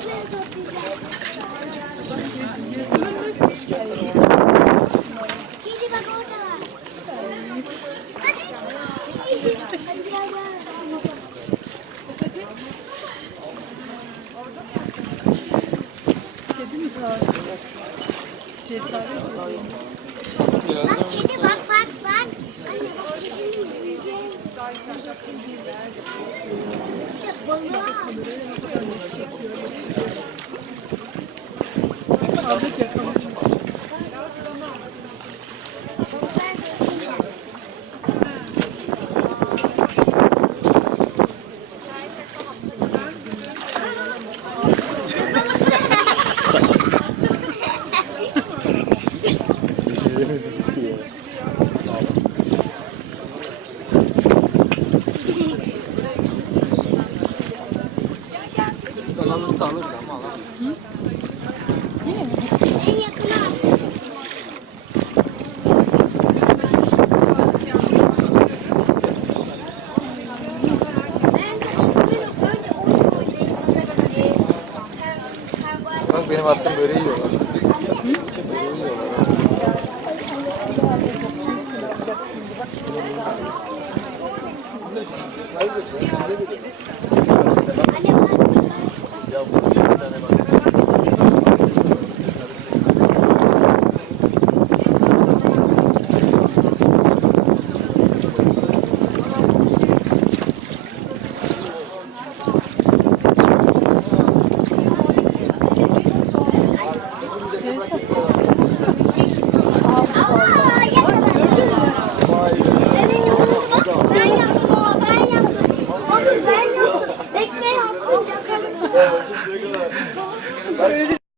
Kedi bak orada var. Hadi gel gel. Kedi mi var? Cesaret ediyor. Bak kedi bak bak bak. Aldık yakaladık. Alırsa alır ama alamaz. En yakına. Bak benim attığım böyle yiyorlar. Böyle yiyorlar. Anne bak. Ya bu bir tane bak. Aa, yakaladım. Evet onu bak ben yaptım o ben yaptım. Onu ben yaptım. Ekmeği yaptım yakaladım.